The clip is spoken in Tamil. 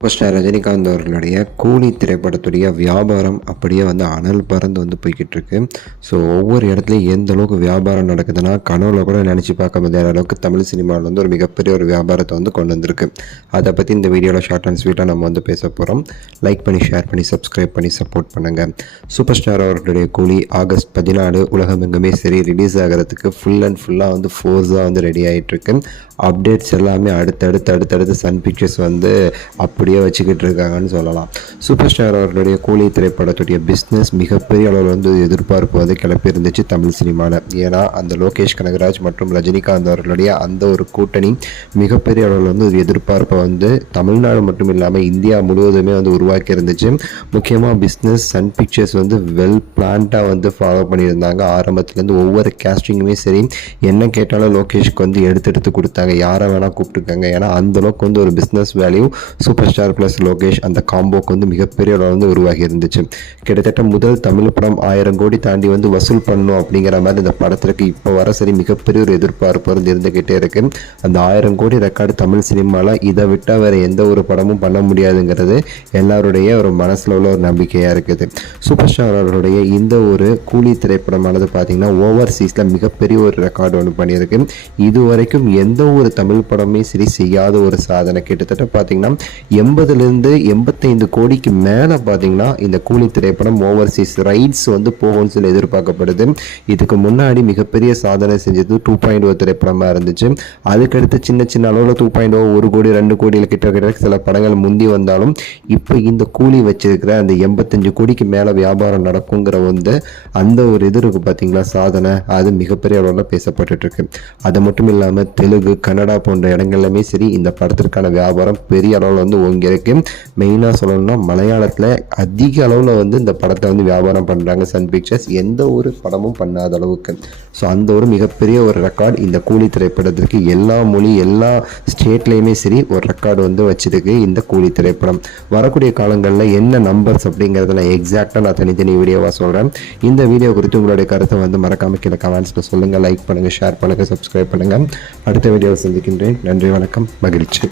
சூப்பர் ஸ்டார் ரஜினிகாந்த் அவர்களுடைய கூலி திரைப்படத்துடைய வியாபாரம் அப்படியே அனல் பறந்து போய்கிட்டு இருக்கு. ஸோ ஒவ்வொரு இடத்துலையும் எந்த அளவுக்கு வியாபாரம் நடக்குதுன்னா கனவுல கூட நினச்சி பார்க்க முடியாத அளவுக்கு தமிழ் சினிமாவில் ஒரு மிகப்பெரிய ஒரு வியாபாரத்தை கொண்டு வந்திருக்கு. அதை பற்றி இந்த வீடியோவில் ஷார்ட் அண்ட் ஸ்வீட்டாக நம்ம பேச போகிறோம். லைக் பண்ணி ஷேர் பண்ணி சப்ஸ்கிரைப் பண்ணி சப்போர்ட் பண்ணுங்கள். சூப்பர் ஸ்டார் அவர்களுடைய கூலி ஆகஸ்ட் 14 உலகமெங்குமே சரி ரிலீஸ் ஆகிறதுக்கு ஃபுல் அண்ட் ஃபுல்லாக ஃபோர்ஸாக ரெடி ஆகிட்டுருக்கு. அப்டேட்ஸ் எல்லாமே அடுத்தடுத்து சன் பிக்சர்ஸ் அப்படியே வச்சுக்கிட்டு இருக்காங்கன்னு சொல்லலாம். சூப்பர் ஸ்டார் அவர்களுடைய கூலி திரைப்படத்துடைய பிஸ்னஸ் மிகப்பெரிய அளவில் எதிர்பார்ப்பு கிளப்பி இருந்துச்சு தமிழ் சினிமாவில். ஏன்னா அந்த லோகேஷ் கனகராஜ் மற்றும் ரஜினிகாந்த் அவர்களுடைய அந்த ஒரு கூட்டணி மிகப்பெரிய அளவில் ஒரு எதிர்பார்ப்பை தமிழ்நாடு மட்டும் இல்லாமல் இந்தியா முழுவதுமே உருவாக்கி இருந்துச்சு. முக்கியமாக பிஸ்னஸ் சன் பிக்சர்ஸ் வெல் பிளான்டாக ஃபாலோ பண்ணியிருந்தாங்க. ஆரம்பத்துலேருந்து ஒவ்வொரு கேஸ்டிங்குமே சரி என்ன கேட்டாலும் லோகேஷ்க்கு எடுத்து கொடுத்தாங்க. யாரை வேணால் கூப்பிட்டுருக்காங்க. ஏன்னா அந்தளவுக்கு ஒரு business value super star plus Lokesh அந்த காம்போக்கு மிகப்பெரிய அளவில் உருவாகி இருந்துச்சு. கிட்டத்தட்ட முதல் தமிழ் படம் 1000 கோடி தாண்டி வசூல் பண்ணணும் அப்படிங்கிற மாதிரி இந்த படத்திற்கு இப்போ வர சரி மிகப்பெரிய ஒரு எதிர்பார்ப்பு இருந்துகிட்டே இருக்கு. அந்த 1000 கோடி ரெக்கார்டு தமிழ் சினிமாவில் இதை விட்டால் வேறு எந்த ஒரு படமும் பண்ண முடியாதுங்கிறது எல்லாருடைய ஒரு மனசில் உள்ள ஒரு நம்பிக்கையாக இருக்குது. சூப்பர் ஸ்டார் அவர்களுடைய இந்த ஒரு கூலி திரைப்படமானது பார்த்தீங்கன்னா ஓவர்சீஸில் மிகப்பெரிய ஒரு ரெக்கார்டு பண்ணியிருக்கு. இது வரைக்கும் எந்த ஒரு தமிழ் படமே சரி செய்யாத ஒரு சாதனை. கிட்டத்தட்ட பார்த்தீங்கன்னா 80லேருந்து 85 கோடிக்கு மேலே பார்த்தீங்கன்னா இந்த கூலி திரைப்படம் ஓவர்சீஸ் ரைட்ஸ் போகும்னு சொல்லி எதிர்பார்க்கப்படுது. இதுக்கு முன்னாடி மிகப்பெரிய சாதனை செஞ்சது 2.0 திரைப்படமாக இருந்துச்சு. அதுக்கடுத்து சின்ன அளவில் 2.0 1 கோடி 2 கோடியில் கிட்ட சில படங்கள் முந்தி வந்தாலும் இப்போ இந்த கூலி வச்சிருக்கிற அந்த 85 கோடிக்கு மேலே வியாபாரம் நடக்குங்கிற அந்த ஒரு இது இருக்கு பார்த்தீங்களா சாதனை. அது மிகப்பெரிய அளவில் பேசப்பட்டு இருக்கு. அது மட்டும் இல்லாமல் தெலுங்கு கன்னடா போன்ற இடங்கள்லுமே சரி இந்த படத்திற்கான வியாபாரம் பெரிய அளவில் ஓங்கி இருக்கு. மெயினாக சொல்லணும்னா மலையாளத்தில் அதிக அளவில் இந்த படத்தை வியாபாரம் பண்ணுறாங்க சன் பிக்சர்ஸ் எந்த ஒரு படமும் பண்ணாத அளவுக்கு. ஸோ அந்த ஒரு மிகப்பெரிய ஒரு ரெக்கார்டு இந்த கூலி திரைப்படத்திற்கு எல்லா மொழி எல்லா ஸ்டேட்லேயுமே சரி ஒரு ரெக்கார்டு வச்சிருக்கு இந்த கூலி திரைப்படம். வரக்கூடிய காலங்களில் என்ன நம்பர்ஸ் அப்படிங்கிறத நான் எக்ஸாக்டாக நான் தனித்தனி வீடியோவாக சொல்கிறேன். இந்த வீடியோ குறித்து உங்களுடைய கருத்தை மறக்காம கீழே கமெண்ட்ஸில் சொல்லுங்கள். லைக் பண்ணுங்கள், ஷேர் பண்ணுங்கள், சப்ஸ்கிரைப் பண்ணுங்கள். அடுத்த வீடியோவை சந்திக்கின்றேன். நன்றி, வணக்கம், மகிழ்ச்சி.